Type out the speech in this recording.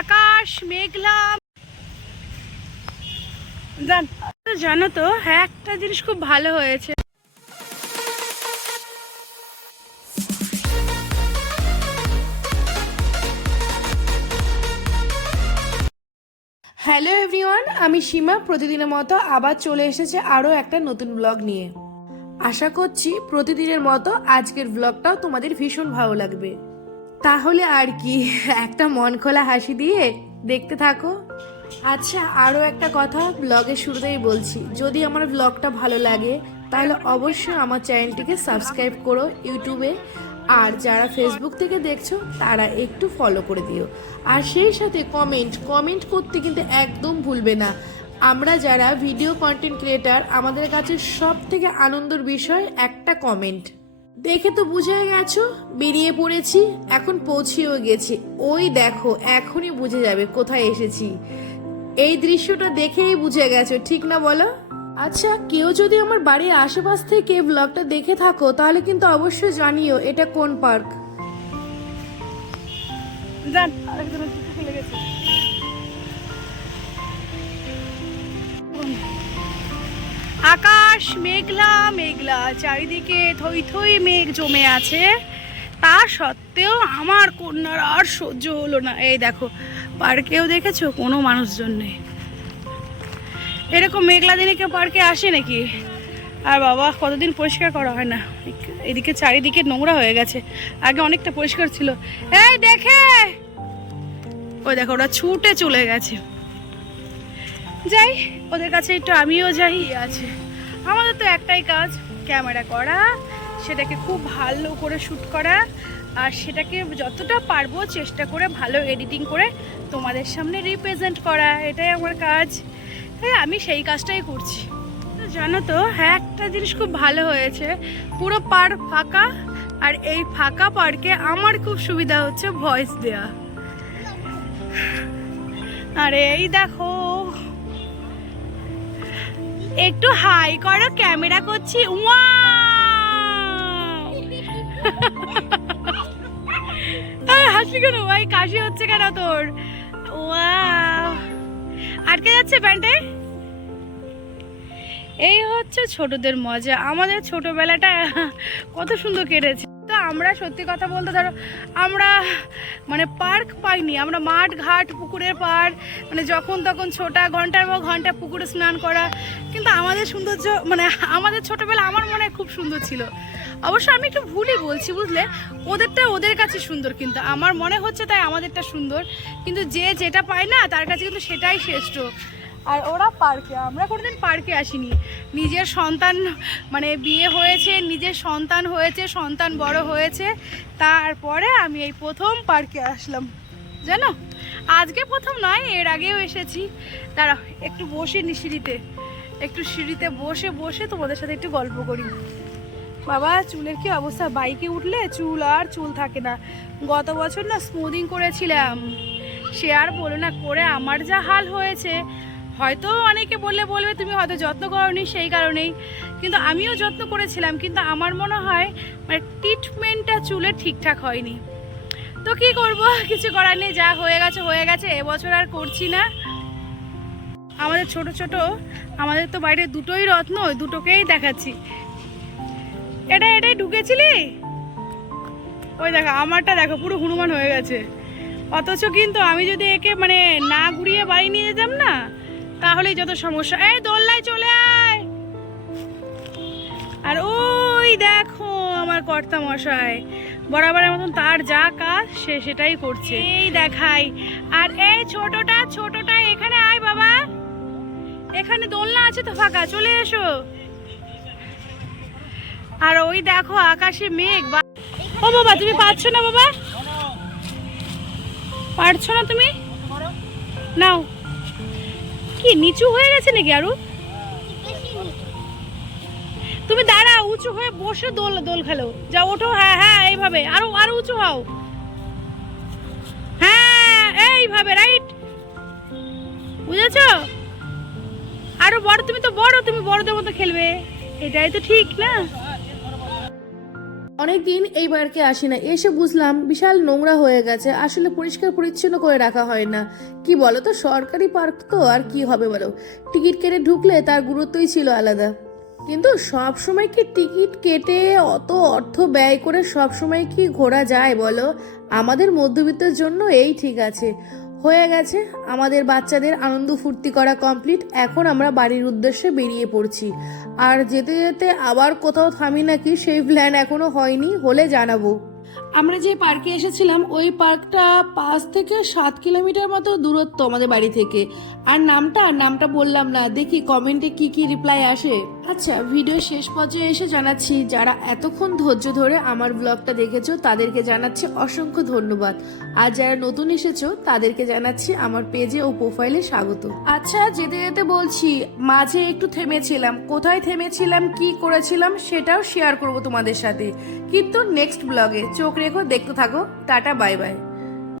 আকাশ, মেঘলা। জানো তো হ্যাঁ একটা জিনিস খুব ভালো হয়েছে। হ্যালো এভরিওয়ান আমি সীমা। প্রতিদিনের মতো আবার চলে এসেছে আরও একটা নতুন ব্লগ নিয়ে। আশা করছি প্রতিদিনের মতো আজকের ব্লগটাও তোমাদের ভীষণ ভালো লাগবে। তাহলে আর কি, একটা মন খোলা হাসি দিয়ে দেখতে থাকো। আচ্ছা আরও একটা কথা ব্লগের শুরুতেই বলছি, যদি আমার ব্লগটা ভালো লাগে, তাহলে অবশ্যই আমার চ্যানেলটিকে সাবস্ক্রাইব করো ইউটিউবে, আর যারা ফেসবুক থেকে দেখছ, তারা একটু ফলো করে দিও। আর সেই সাথে কমেন্ট কমেন্ট করতে কিন্তু একদম ভুলবে না। আমরা যারা ভিডিও কন্টেন্ট ক্রিয়েটার আমাদের কাছে সব থেকে আনন্দের বিষয় একটা কমেন্ট দেখে তো বুঝে গেছো? বেরিয়ে পড়েছি, এখন পৌঁছেও গেছি। ওই দেখো, এখনই বুঝে যাবে কোথায় এসেছি। এই দৃশ্যটা দেখেই বুঝে গেছো, ঠিক না বলো? আচ্ছা কেউ যদি আমার বাড়ির আশেপাশ থেকে ব্লগটা দেখে থাকো, তাহলে কিন্তু অবশ্যই জানিও এটা কোন পার্ক। আকাশ মেঘলা মেঘলা, চারিদিকে থই থই মেঘ জমে আছে। তা সত্ত্বেও আমার কন্যার আর সহ্য হলো না। এই দেখো, পার্কেও দেখেছ? কোনো মানুষজন নেই। এরকম মেঘলা দিনে কেউ পার্কে আসে নাকি? আর বাবা, কতদিন পরিষ্কার করা হয় না? এদিকে চারিদিকে নোংরা হয়ে গেছে। আগে অনেকটা পরিষ্কার ছিল। এই দেখে! ওই দেখো, ওরা ছুটে চলে গেছে। যাই, ওদের কাছে একটু আমিও যাই আছে। আমাদের তো একটাই কাজ, ক্যামেরা করা, সেটাকে খুব ভালো করে শ্যুট করা, আর সেটাকে যতটা পারব চেষ্টা করে ভালো এডিটিং করে তোমাদের সামনে রিপ্রেজেন্ট করা, এটাই আমার কাজ। তাই আমি সেই কাজটাই করছি। জানো তো হ্যাঁ একটা জিনিস খুব ভালো হয়েছে, পুরো পার্ক ফাঁকা, আর এই ফাঁকা পার্কে আমার খুব সুবিধা হচ্ছে ভয়েস দেওয়া আরে এই দেখো একটু হাই করো, ক্যামেরা করছি। হাসি কেন? ভাই কাশি হচ্ছে কেন তোর? আটকে যাচ্ছে প্যান্টে? এই হচ্ছে ছোটদের মজা। আমাদের ছোটবেলাটা কত সুন্দর কেটেছে। আমরা সত্যি কথা বলতে ধরো, আমরা মানে পার্ক পাইনি, আমরা মাঠ, ঘাট, পুকুরের পাড় মানে যখন তখন ছোটা, ঘণ্টার পর ঘণ্টা পুকুরে স্নান করা, কিন্তু আমাদের সৌন্দর্য মানে আমাদের ছোটোবেলা আমার মনে হয় খুব সুন্দর ছিল। অবশ্য আমি একটু ভুলই বলছি, বুঝলে? ওদেরটা ওদের কাছে সুন্দর কিন্তু, আমার মনে হচ্ছে তাই আমাদেরটা সুন্দর, কিন্তু যে যেটা পায় না, তার কাছে কিন্তু সেটাই শ্রেষ্ঠ। আর ওরা পার্কে, আমরা কোনোদিন পার্কে আসিনি। নিজের সন্তান মানে বিয়ে হয়েছে, নিজের সন্তান হয়েছে, সন্তান বড় হয়েছে, তারপরে আমি এই প্রথম পার্কে আসলাম। জানো? আজকে প্রথম নয়, এর আগেও এসেছি। তারা একটু বসে নি সিঁড়িতে। একটু সিঁড়িতে বসে বসে তোমাদের সাথে একটু গল্প করি। বাবা, চুলের কি অবস্থা? বাইকে উঠলে চুল আর চুল থাকে না। গত বছর না স্মুদিং করেছিলাম। সে আর বলো না, করে আমার যা হাল হয়েছে হয়তো অনেকে বললে বলবে, তুমি হয়তো যত্ন করনি সেই কারণেই। কিন্তু আমিও যত্ন করেছিলাম, কিন্তু আমার মনে হয় মানে ট্রিটমেন্টটা চুলে ঠিকঠাক হয়নি। তো কি করব? কিছু করার নেই, যা হয়ে গেছে হয়ে গেছে, এবছর আর করছি না। আমাদের ছোট ছোট, আমাদের তো বাইরে দুটোই রত্ন দুটোকেই দেখাচ্ছি। এটা এটাই ঢুকেছিলি? ওই দেখো, আমারটা দেখো, পুরো হনুমান হয়ে গেছে। অথচ কিন্তু আমি যদি একে মানে না ঘুরিয়ে বাড়ি নিয়ে যেতাম না তাহলেই যত সমস্যা। এই দোল্লায় চলে আয়। আর ওই দেখো আমার কর্তা মশাই, বরাবরের মতন তার যা কাজ সে সেটাই করছে। এই দেখাই। আর এই ছোটটা ছোটটা এখানে আয় বাবা। এখানে দোলনা আছে তো ফাঁকা, চলে এসো। আর ওই দেখো আকাশে মেঘ ও বাবা, তুমি পারছ না বাবা? পারছ না তুমি? নাও। কি, নিচু হয়ে গেছে নাকি আরও? তুমি দাঁড়া উঁচু হয়ে বসে দোল দোল খেলো। যা ওঠো হ্যাঁ হ্যাঁ এইভাবে। আরও আরও উঁচু হও। হ্যাঁ এইভাবে রাইট বুঝেছ? আরও বড়, তুমি তো বড়, তুমি বড়দের মতো খেলবে। এটাই তো ঠিক, না? অনেক দিন এই পার্কে আসি না এসে বুঝলাম বিশাল নোংরা হয়ে গেছে, আসলে পরিষ্কার পরিচ্ছন্ন করে রাখা হয় না। কি বলো তো সরকারি পার্ক তো, আর কি হবে বলো? টিকিট কেটে ঢুকলে তার গুরুত্বই ছিল আলাদা। কিন্তু সব সময় কি টিকিট কেটে অত অর্থ ব্যয় করে সব সময় কি ঘোরা যায় বলো? আমাদের মধ্যবিত্তের জন্য এই ঠিক আছে। হয়ে গেছে। আমাদের বাচ্চাদের আনন্দ ফুর্তি করা কমপ্লিট এখন আমরা বাড়ির উদ্দেশ্যে বেরিয়ে পড়ছি। আর যেতে যেতে আবার কোথাও থামি নাকি সেই প্ল্যান এখনও হয়নি, হলে জানাব। আমরা যে পার্কে এসেছিলাম, ওই পার্কটা পাঁচ থেকে সাত কিলোমিটার মতো দূরত্ব আমাদের বাড়ি থেকে। আর নামটা নামটা বললাম না, দেখি কমেন্টে কি কি রিপ্লাই আসে। আচ্ছা ভিডিও শেষ পর্যায়ে এসে জানাচ্ছি, যারা এতক্ষণ ধৈর্য ধরে আমার ব্লগটা দেখেছ, তাদেরকে জানাচ্ছি অসংখ্য ধন্যবাদ। আর যারা নতুন এসেছ, তাদেরকে জানাচ্ছি আমার পেজে ও প্রোফাইলে স্বাগত। আচ্ছা যেতে যেতে বলছি, মাঝে একটু থেমেছিলাম। কোথায় থেমেছিলাম, কি করেছিলাম, সেটাও শেয়ার করব তোমাদের সাথে। কিন্তু নেক্সট ব্লগে চোখ রেখো দেখতে থাকো। Tata bye bye.